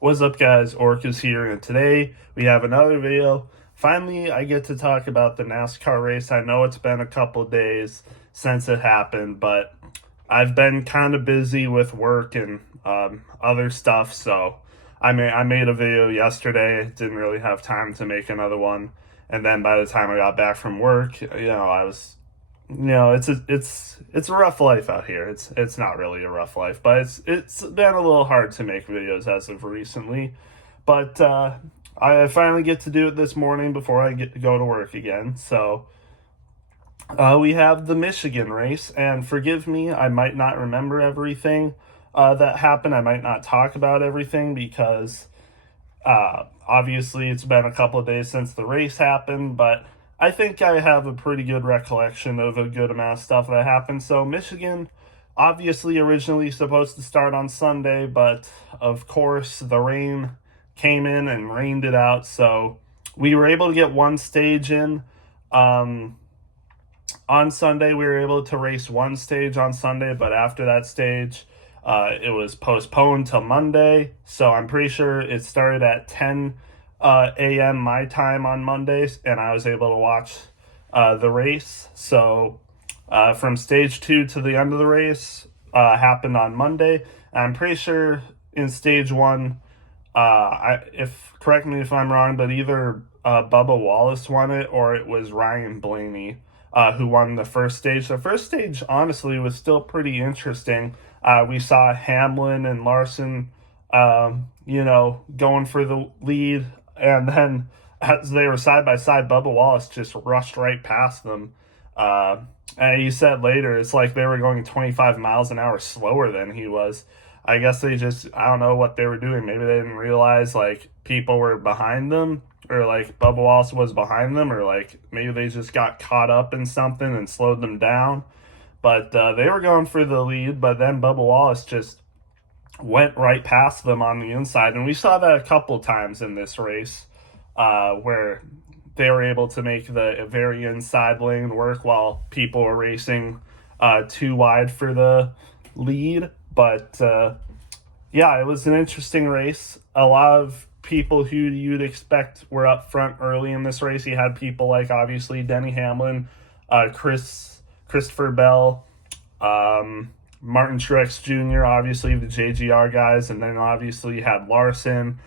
What's up, guys? Orcus here, and today we have another video. Finally, I get to talk about the NASCAR race. I know it's been a couple days since it happened, but I've been kind of busy with work and other stuff, so I made a video yesterday. Didn't really have time to make another one, and then by the time I got back from work, I was it's a rough life out here. It's not really a rough life, but it's been a little hard to make videos as of recently. But I finally get to do it this morning before I get to go to work again. So we have the Michigan race, and forgive me, I might not remember everything that happened. I might not talk about everything because obviously it's been a couple of days since the race happened, but I think I have a pretty good recollection of a good amount of stuff that happened. So Michigan, obviously originally supposed to start on Sunday, but of course the rain came in and rained it out. So we were able to get one stage in. On Sunday, we were able to race one stage on Sunday, but after that stage, it was postponed till Monday. So I'm pretty sure it started at 10 a.m. my time on Mondays, and I was able to watch the race. So from stage 2 to the end of the race happened on Monday. I'm pretty sure in stage 1, if correct me if I'm wrong, but either Bubba Wallace won it or it was Ryan Blaney who won the first stage. The first stage, honestly, was still pretty interesting. We saw Hamlin and Larson, going for the lead. And then as they were side by side, Bubba Wallace just rushed right past them. And he said later, it's like they were going 25 miles an hour slower than he was. I guess I don't know what they were doing. Maybe they didn't realize, like, people were behind them, or, like, Bubba Wallace was behind them, or, like, maybe they just got caught up in something and slowed them down. But they were going for the lead, but then Bubba Wallace just went right past them on the inside. And we saw that a couple times in this race where they were able to make the very inside lane work while people were racing too wide for the lead. But it was an interesting race. A lot of people who you'd expect were up front early in this race. You had people like, obviously, Denny Hamlin, Christopher Bell, Martin Truex Jr., obviously the JGR guys, and then obviously you had Larson,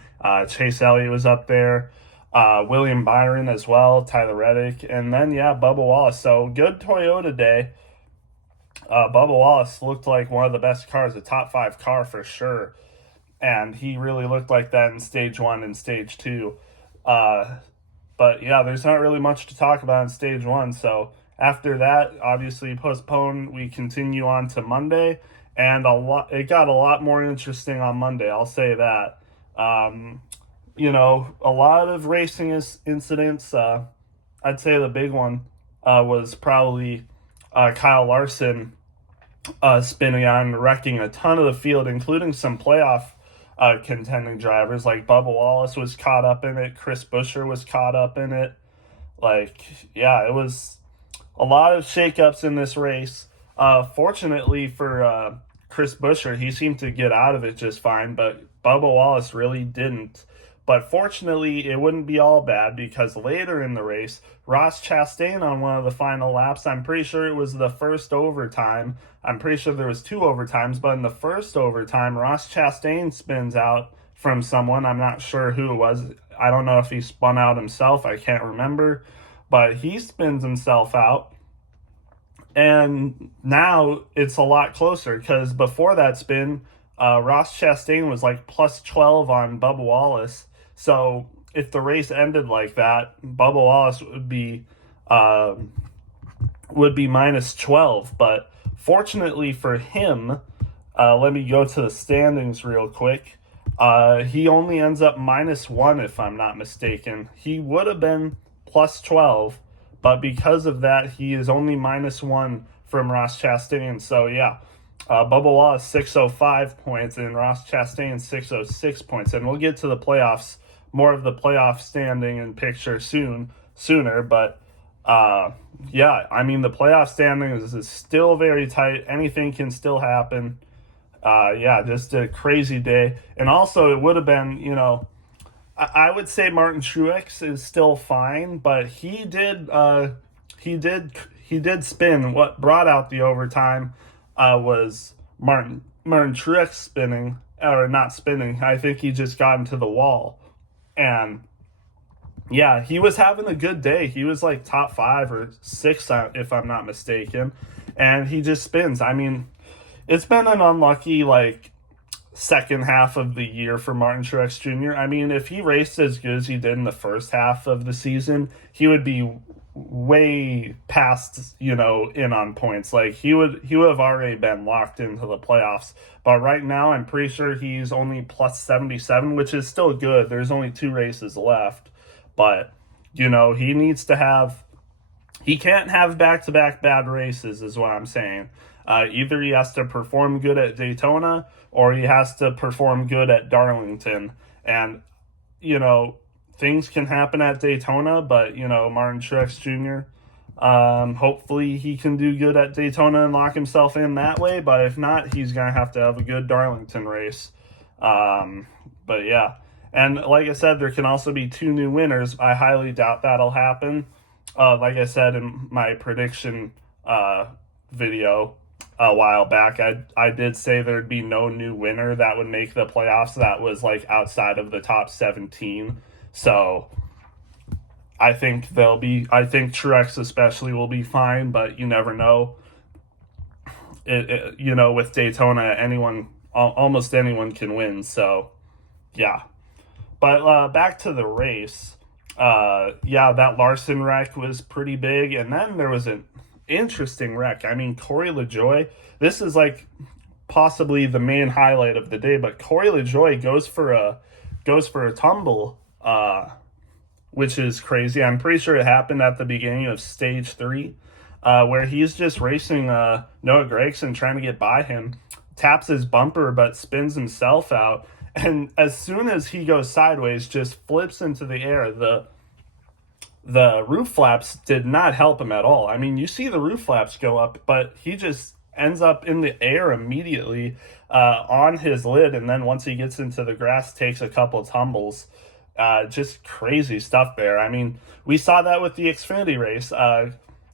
Chase Elliott was up there, William Byron as well, Tyler Reddick, and then, Bubba Wallace. So good Toyota day. Bubba Wallace looked like one of the best cars, a top 5 car for sure, and he really looked like that in stage 1 and stage 2. There's not really much to talk about in stage 1, so after that, obviously postponed, we continue on to Monday, and it got a lot more interesting on Monday, I'll say that. A lot of racing incidents. I'd say the big one was probably Kyle Larson spinning out and wrecking a ton of the field, including some playoff contending drivers. Like Bubba Wallace was caught up in it. Chris Buescher was caught up in it. It was a lot of shakeups in this race. Fortunately for Chris Buescher, he seemed to get out of it just fine, but Bubba Wallace really didn't. But fortunately, it wouldn't be all bad because later in the race, Ross Chastain on one of the final laps, I'm pretty sure it was the first overtime. I'm pretty sure there was 2 overtimes, but in the first overtime, Ross Chastain spins out from someone. I'm not sure who it was. I don't know if he spun out himself. I can't remember. But he spins himself out. And now it's a lot closer because before that spin, Ross Chastain was like plus 12 on Bubba Wallace. So if the race ended like that, Bubba Wallace would be minus 12. But fortunately for him, let me go to the standings real quick. He only ends up minus 1 if I'm not mistaken. He would have been plus 12, but because of that, he is only minus 1 from Ross Chastain. So Bubba Wallace 605 points and Ross Chastain 606 points. And we'll get to the playoffs, more of the playoff standing and picture sooner. But the playoff standing is still very tight. Anything can still happen. Yeah, just a crazy day. And also, it would have been, I would say Martin Truex is still fine, but he did, he did spin. What brought out the overtime was Martin Truex spinning, or not spinning. I think he just got into the wall, and yeah, he was having a good day. He was like top 5 or 6, if I'm not mistaken, and he just spins. I mean, it's been an unlucky like second half of the year for Martin Truex Jr. I mean, if he raced as good as he did in the first half of the season, he would be way past, in on points. Like he would have already been locked into the playoffs. But right now, I'm pretty sure he's only plus 77, which is still good. There's only 2 races left, but he needs to have. He can't have back-to-back bad races, is what I'm saying. Either he has to perform good at Daytona or he has to perform good at Darlington. And, things can happen at Daytona, but, Martin Truex Jr., hopefully he can do good at Daytona and lock himself in that way. But if not, he's going to have a good Darlington race. But, yeah. And like I said, there can also be 2 new winners. I highly doubt that'll happen. Like I said in my prediction video a while back, I did say there'd be no new winner that would make the playoffs that was like outside of the top 17. So I think Truex especially will be fine, but you never know. With Daytona, almost anyone can win. So yeah. But back to the race. That Larson wreck was pretty big, and then there was an interesting wreck. I mean, Corey LaJoie, this is like possibly the main highlight of the day, but Corey LaJoie goes for a tumble, which is crazy. I'm pretty sure it happened at the beginning of stage 3, where he's just racing Noah Gragson, trying to get by him, taps his bumper but spins himself out. And as soon as he goes sideways, just flips into the air. The roof flaps did not help him at all. I mean, you see the roof flaps go up, but he just ends up in the air immediately on his lid. And then once he gets into the grass, takes a couple tumbles. Just crazy stuff there. I mean, we saw that with the Xfinity race.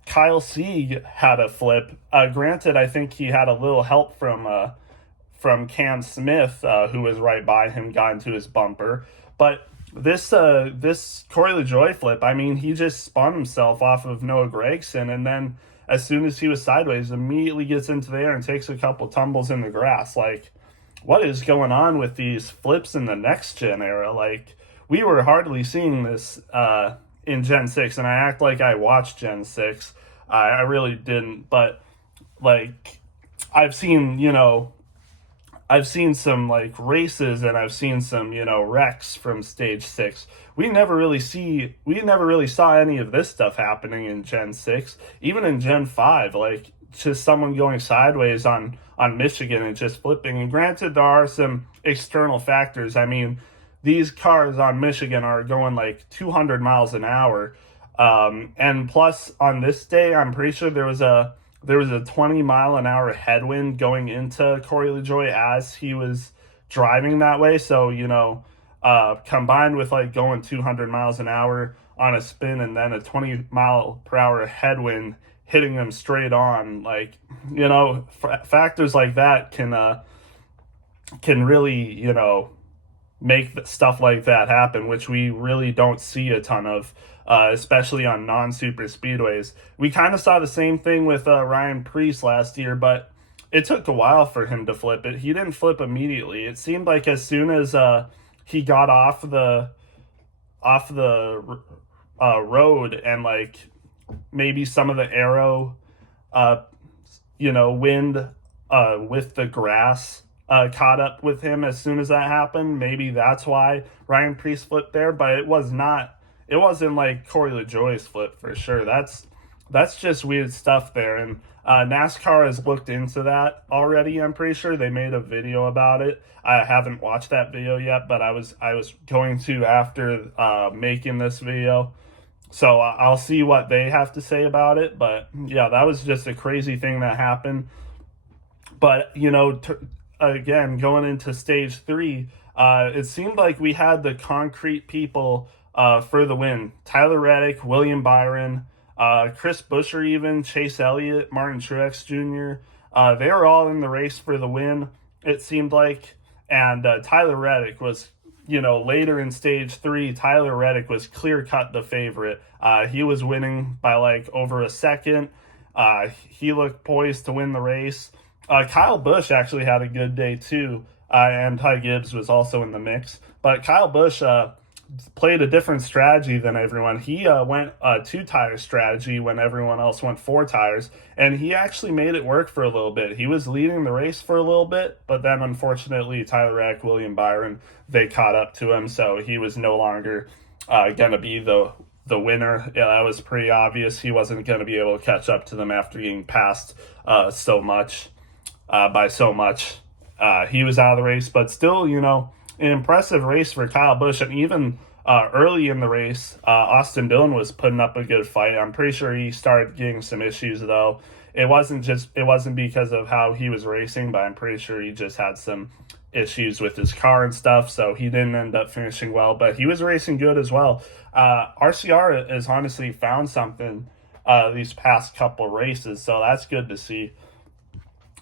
Kyle Sieg had a flip. Granted, I think he had a little help from Cam Smith, who was right by him, got into his bumper. But this Corey LaJoie flip, I mean, he just spun himself off of Noah Gragson, and then as soon as he was sideways, immediately gets into the air and takes a couple tumbles in the grass. Like, what is going on with these flips in the next gen era? Like, we were hardly seeing this in Gen 6, and I act like I watched Gen 6. I really didn't, but, like, I've seen some like races, and I've seen some, wrecks from stage 6. We never really saw any of this stuff happening in Gen 6. Even in Gen 5, like just someone going sideways on Michigan and just flipping. And granted, there are some external factors. I mean, these cars on Michigan are going like 200 miles an hour. And plus on this day, I'm pretty sure there was a 20-mile-an-hour headwind going into Corey LaJoie as he was driving that way. So, combined with like going 200 miles an hour on a spin and then a 20-mile-per-hour headwind hitting him straight on, like, factors like that can really, make stuff like that happen, which we really don't see a ton of. Especially on non-super speedways. We kind of saw the same thing with Ryan Preece last year, but it took a while for him to flip it. He didn't flip immediately. It seemed like as soon as he got off the road and like maybe some of the aero, wind with the grass caught up with him as soon as that happened. Maybe that's why Ryan Preece flipped there, but it wasn't like Corey LaJoie's flip for sure. That's just weird stuff there. And NASCAR has looked into that already. I'm pretty sure they made a video about it. I haven't watched that video yet, but I was going to after making this video. So I'll see what they have to say about it. But yeah, that was just a crazy thing that happened. But again, going into stage 3, it seemed like we had the concrete people for the win. Tyler Reddick, William Byron, Chris Buescher, even Chase Elliott, Martin Truex Jr. They were all in the race for the win, it seemed like. And Tyler Reddick was, later in stage 3, Tyler Reddick was clear cut the favorite. He was winning by like over a second. He looked poised to win the race. Kyle Busch actually had a good day too, and Ty Gibbs was also in the mix. But Kyle Busch played a different strategy than everyone. He went a 2-tire strategy when everyone else went 4 tires, and he actually made it work for a little bit. He was leading the race for a little bit, but then unfortunately Tyler Reddick, William Byron, they caught up to him, so he was no longer going to be the winner. Yeah, that was pretty obvious. He wasn't going to be able to catch up to them after getting passed by so much. He was out of the race, but still, an impressive race for Kyle Busch. And even early in the race, Austin Dillon was putting up a good fight. I'm pretty sure he started getting some issues, though. It wasn't because of how he was racing, but I'm pretty sure he just had some issues with his car and stuff, so he didn't end up finishing well, but he was racing good as well. RCR has honestly found something these past couple races, so that's good to see.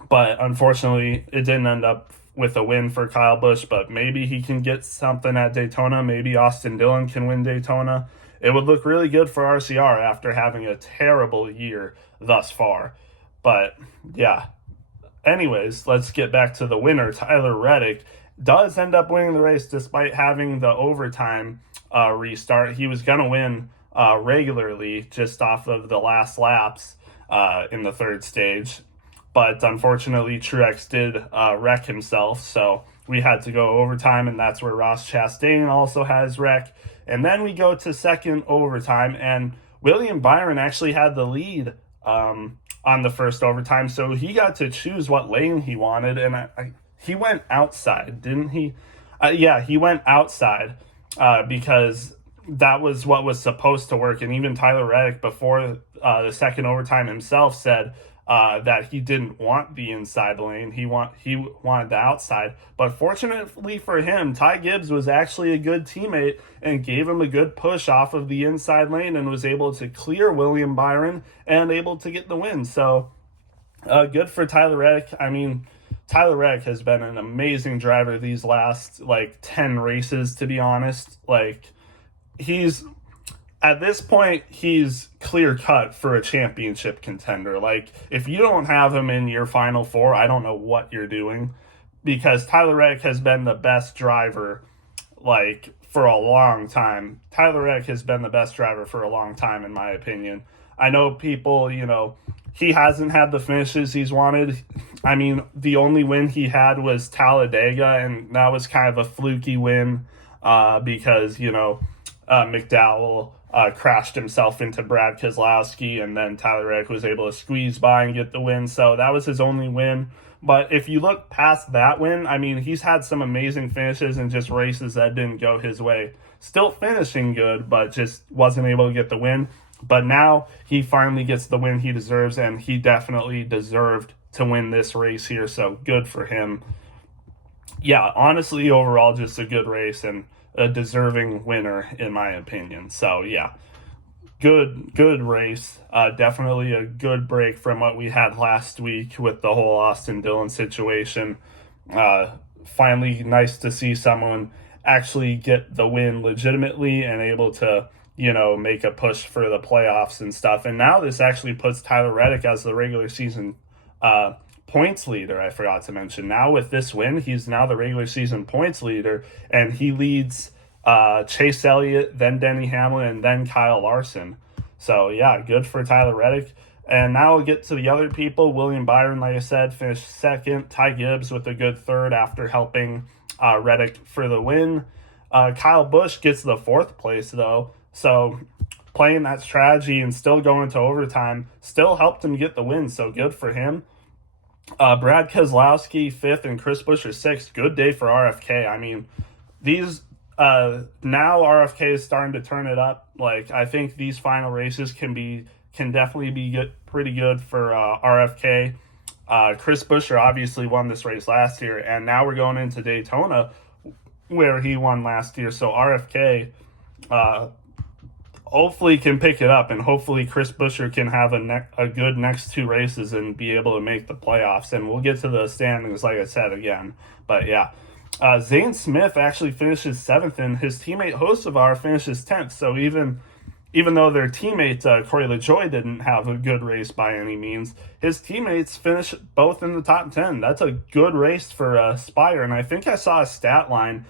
But unfortunately, it didn't end up with a win for Kyle Busch, but maybe he can get something at Daytona. Maybe Austin Dillon can win Daytona. It would look really good for RCR after having a terrible year thus far. But yeah, anyways, let's get back to the winner. Tyler Reddick does end up winning the race despite having the overtime restart. He was going to win regularly just off of the last laps in the third stage. But unfortunately, Truex did wreck himself, so we had to go overtime, and that's where Ross Chastain also has wreck. And then we go to second overtime, and William Byron actually had the lead on the first overtime, so he got to choose what lane he wanted, and he went outside, didn't he? Yeah, he went outside because that was what was supposed to work, and even Tyler Reddick before the second overtime himself said that he didn't want the inside lane. He wanted the outside. But fortunately for him, Ty Gibbs was actually a good teammate and gave him a good push off of the inside lane and was able to clear William Byron and able to get the win. So good for Tyler Reddick. I mean, Tyler Reddick has been an amazing driver these last 10 races, to be honest. At this point, he's clear cut for a championship contender. If you don't have him in your final 4, I don't know what you're doing, because Tyler Reddick has been the best driver, for a long time. Tyler Reddick has been the best driver for a long time, in my opinion. I know people, he hasn't had the finishes he's wanted. I mean, the only win he had was Talladega, and that was kind of a fluky win because, McDowell crashed himself into Brad Keselowski, and then Tyler Reddick was able to squeeze by and get the win. So that was his only win. But if you look past that win, I mean, he's had some amazing finishes and just races that didn't go his way. Still finishing good, but just wasn't able to get the win. But now he finally gets the win he deserves, and he definitely deserved to win this race here. So good for him. Yeah, honestly, overall, just a good race and a deserving winner, in my opinion. So yeah, good race. Definitely a good break from what we had last week with the whole Austin Dillon situation. Finally, nice to see someone actually get the win legitimately and able to, make a push for the playoffs and stuff. And now this actually puts Tyler Reddick as the regular season points leader. I forgot to mention. Now with this win, he's now the regular season points leader, and he leads Chase Elliott, then Denny Hamlin, and then Kyle Larson. So yeah, good for Tyler Reddick. And now we'll get to the other people. William Byron, like I said, finished second. Ty Gibbs with a good third after helping Reddick for the win. Kyle Busch gets the 4th place though. So playing that strategy and still going to overtime still helped him get the win. So good for him. Brad Keselowski 5th and Chris Buescher 6th. Good day for RFK. I mean, these now RFK is starting to turn it up. I think these final races can definitely be pretty good for RFK. Chris Buescher obviously won this race last year, and now we're going into Daytona where he won last year. So RFK hopefully can pick it up, and hopefully Chris Buescher can have a good next two races and be able to make the playoffs. And we'll get to the standings, like I said, again. But yeah, Zane Smith actually finishes 7th, and his teammate Hocevar finishes 10th. So even though their teammate Corey LaJoie didn't have a good race by any means, his teammates finished both in the top 10. That's a good race for Spire, and I think I saw a stat line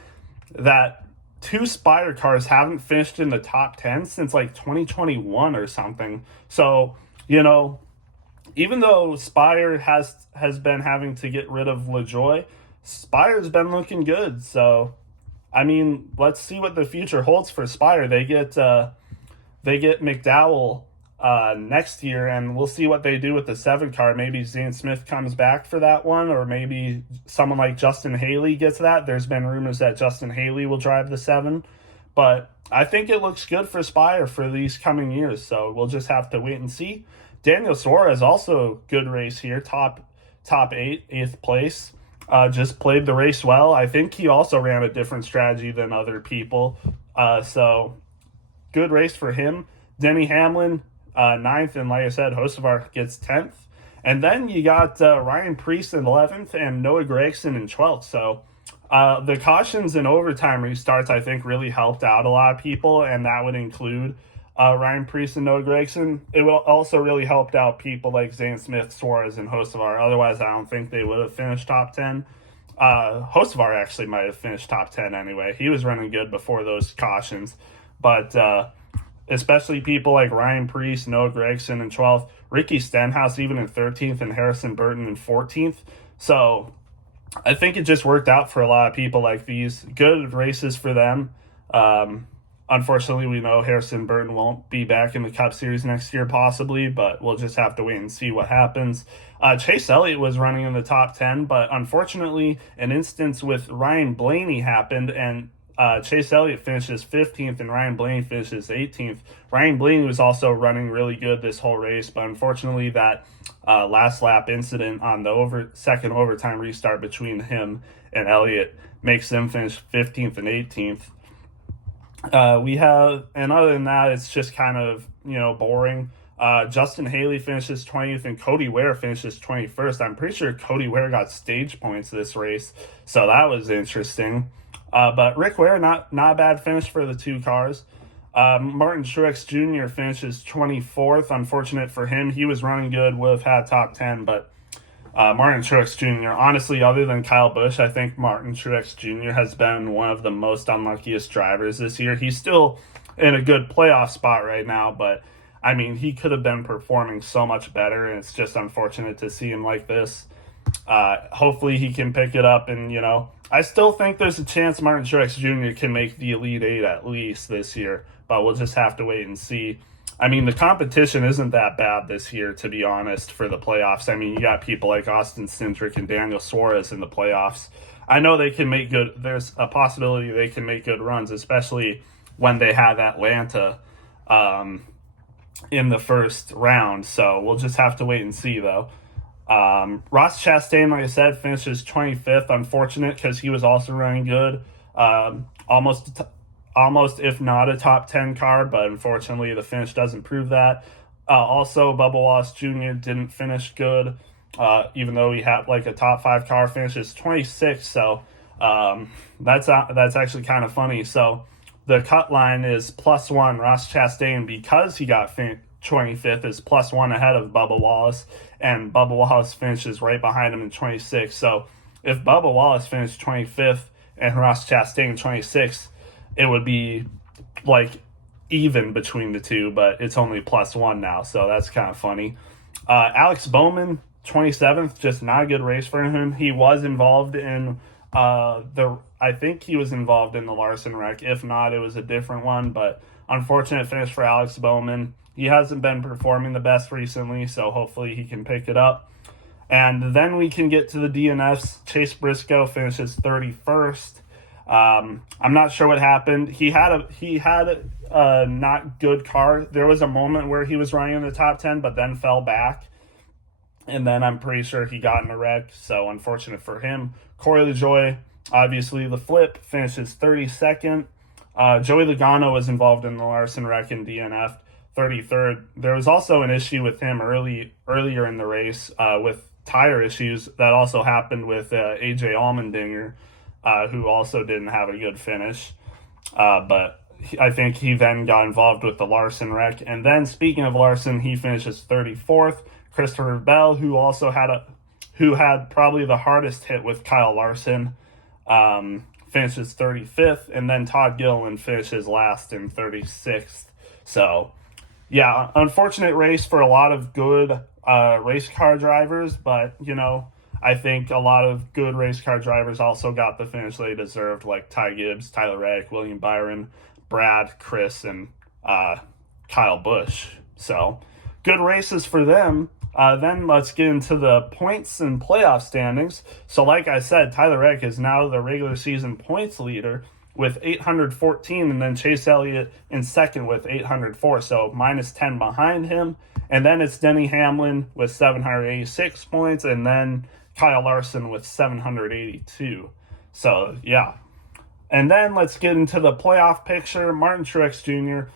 that 2 Spire cars haven't finished in the top 10 since like 2021 or something. So, even though Spire has been having to get rid of LaJoie, Spire's been looking good. So, I mean, let's see what the future holds for Spire. They get McDowell next year, and we'll see what they do with the 7 car. Maybe Zane Smith comes back for that one, or maybe someone like Justin Haley gets that. There's been rumors that Justin Haley will drive the 7, but I think it looks good for Spire for these coming years, so we'll just have to wait and see. Daniel Suarez, also good race here, top 8th place. Just played the race well. I think he also ran a different strategy than other people, so good race for him. Denny Hamlin, 9th, and like I said, Hocevar gets 10th. And then you got Ryan Preece in 11th and Noah Gragson in 12th. So the cautions and overtime restarts, I think, really helped out a lot of people, and that would include Ryan Preece and Noah Gragson. It will also really helped out people like Zane Smith, Suarez, and Hocevar. Otherwise, I don't think they would have finished top 10. Hocevar actually might have finished top 10 anyway. He was running good before those cautions. But especially people like Ryan Preece, Noah Gragson in 12th, Ricky Stenhouse even in 13th, and Harrison Burton in 14th. So I think it just worked out for a lot of people like these. Good races for them. Unfortunately, we know Harrison Burton won't be back in the Cup Series next year possibly, but we'll just have to wait and see what happens. Chase Elliott was running in the top 10, but unfortunately an instance with Ryan Blaney happened, and Chase Elliott finishes 15th and Ryan Blaney finishes 18th. Ryan Blaney was also running really good this whole race, but unfortunately that last lap incident on the second overtime restart between him and Elliott makes them finish 15th and 18th. And other than that, it's just kind of, boring. Justin Haley finishes 20th and Cody Ware finishes 21st. I'm pretty sure Cody Ware got stage points this race, so that was interesting. But Rick Ware, not a bad finish for the 2 cars. Martin Truex Jr. finishes 24th. Unfortunate for him. He was running good, would have had top 10, but Martin Truex Jr., honestly, other than Kyle Busch, I think Martin Truex Jr. has been one of the most unluckiest drivers this year. He's still in a good playoff spot right now, but I mean, he could have been performing so much better, and it's just unfortunate to see him like this. Hopefully he can pick it up, and I still think there's a chance Martin Truex Jr. can make the Elite 8 at least this year, but we'll just have to wait and see. I mean, the competition isn't that bad this year, to be honest, for the playoffs. I mean, you got people like Austin Cindric and Daniel Suarez in the playoffs. I know they can make good, there's a possibility they can make good runs, especially when they have Atlanta in the first round. So we'll just have to wait and see, though. Ross Chastain, like I said, finishes 25th. Unfortunate because he was also running good. Almost, if not a top 10 car, but unfortunately the finish doesn't prove that. Also, Bubba Wallace Jr. didn't finish good, even though he had like a top 5 car finish. It's 26, so that's actually kind of funny. So the cut line is +1. Ross Chastain, because he got 25th, is +1 ahead of Bubba Wallace, and Bubba Wallace finishes right behind him in 26. So if Bubba Wallace finished 25th and Ross Chastain 26th, it would be like even between the two, but it's only +1 now, so that's kind of funny. Alex Bowman, 27th, just not a good race for him. He was involved in I think he was involved in the Larson wreck. If not, it was a different one, but unfortunate finish for Alex Bowman. He hasn't been performing the best recently, so hopefully he can pick it up. And then we can get to the DNFs. Chase Briscoe finishes 31st. I'm not sure what happened. He had a not good car. There was a moment where he was running in the top 10, but then fell back. and then I'm pretty sure he got in a wreck, so unfortunate for him. Corey LaJoie, obviously the flip, finishes 32nd. Joey Logano was involved in the Larson wreck and DNF'd 33rd. There was also an issue with him earlier in the race with tire issues that also happened with AJ Allmendinger, who also didn't have a good finish. But I think he then got involved with the Larson wreck. And then speaking of Larson, he finishes 34th. Christopher Bell, who had probably the hardest hit with Kyle Larson, finishes 35th, and then Todd Gilliland finishes last in 36th. So, yeah, unfortunate race for a lot of good race car drivers, but, I think a lot of good race car drivers also got the finish they deserved, like Ty Gibbs, Tyler Reddick, William Byron, Brad, Chris, and Kyle Busch. So, good races for them. Then let's get into the points and playoff standings. So like I said, Tyler Reddick is now the regular season points leader with 814, and then Chase Elliott in second with 804, so minus 10 behind him. And then it's Denny Hamlin with 786 points, and then Kyle Larson with 782. So, yeah. And then let's get into the playoff picture. Martin Truex Jr.,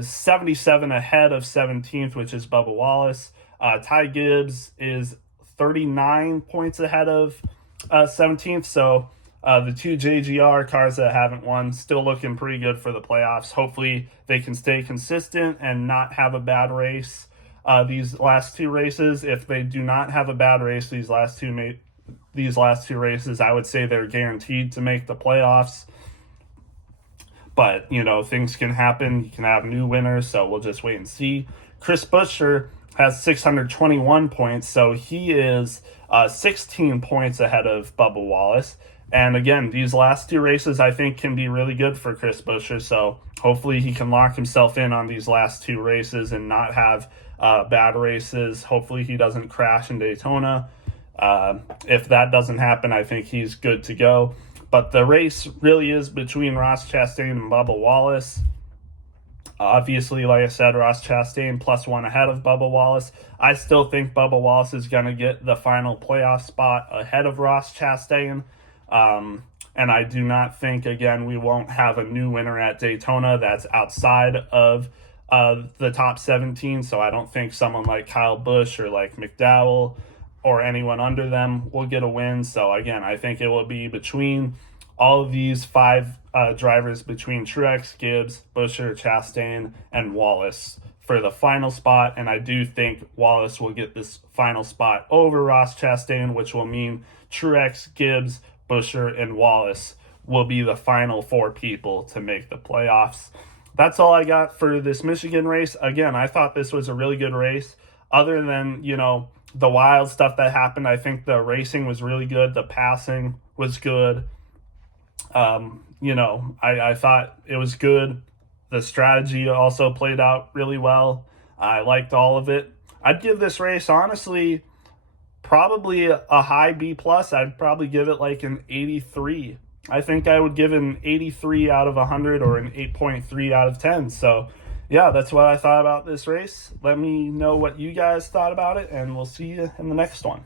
77 ahead of 17th, which is Bubba Wallace. Ty Gibbs is 39 points ahead of 17th. So the two JGR cars that haven't won still looking pretty good for the playoffs. Hopefully they can stay consistent and not have a bad race these last two races. If they do not have a bad race these last two races, I would say they're guaranteed to make the playoffs. But, things can happen. You can have new winners, so we'll just wait and see. Chris Buescher has 621 points, so he is 16 points ahead of Bubba Wallace. And again, these last two races I think can be really good for Chris Buescher, so hopefully he can lock himself in on these last two races and not have bad races. Hopefully he doesn't crash in Daytona. If that doesn't happen, I think he's good to go. But the race really is between Ross Chastain and Bubba Wallace. Obviously, like I said, Ross Chastain +1 ahead of Bubba Wallace. I still think Bubba Wallace is going to get the final playoff spot ahead of Ross Chastain. And I do not think, again, we won't have a new winner at Daytona that's outside of the top 17. So I don't think someone like Kyle Busch or like McDowell or anyone under them will get a win. So again, I think it will be between all of these five drivers, between Truex, Gibbs, Buescher, Chastain, and Wallace for the final spot. And I do think Wallace will get this final spot over Ross Chastain, which will mean Truex, Gibbs, Buescher, and Wallace will be the final four people to make the playoffs. That's all I got for this Michigan race. Again, I thought this was a really good race. Other than, the wild stuff that happened, I think the racing was really good. The passing was good. I thought it was good. The strategy also played out really well. I liked all of it. I'd give this race, honestly, probably a high B+. I'd probably give it like an 83. I think I would give an 83 out of 100 or an 8.3 out of 10. So, yeah, that's what I thought about this race. Let me know what you guys thought about it, and we'll see you in the next one.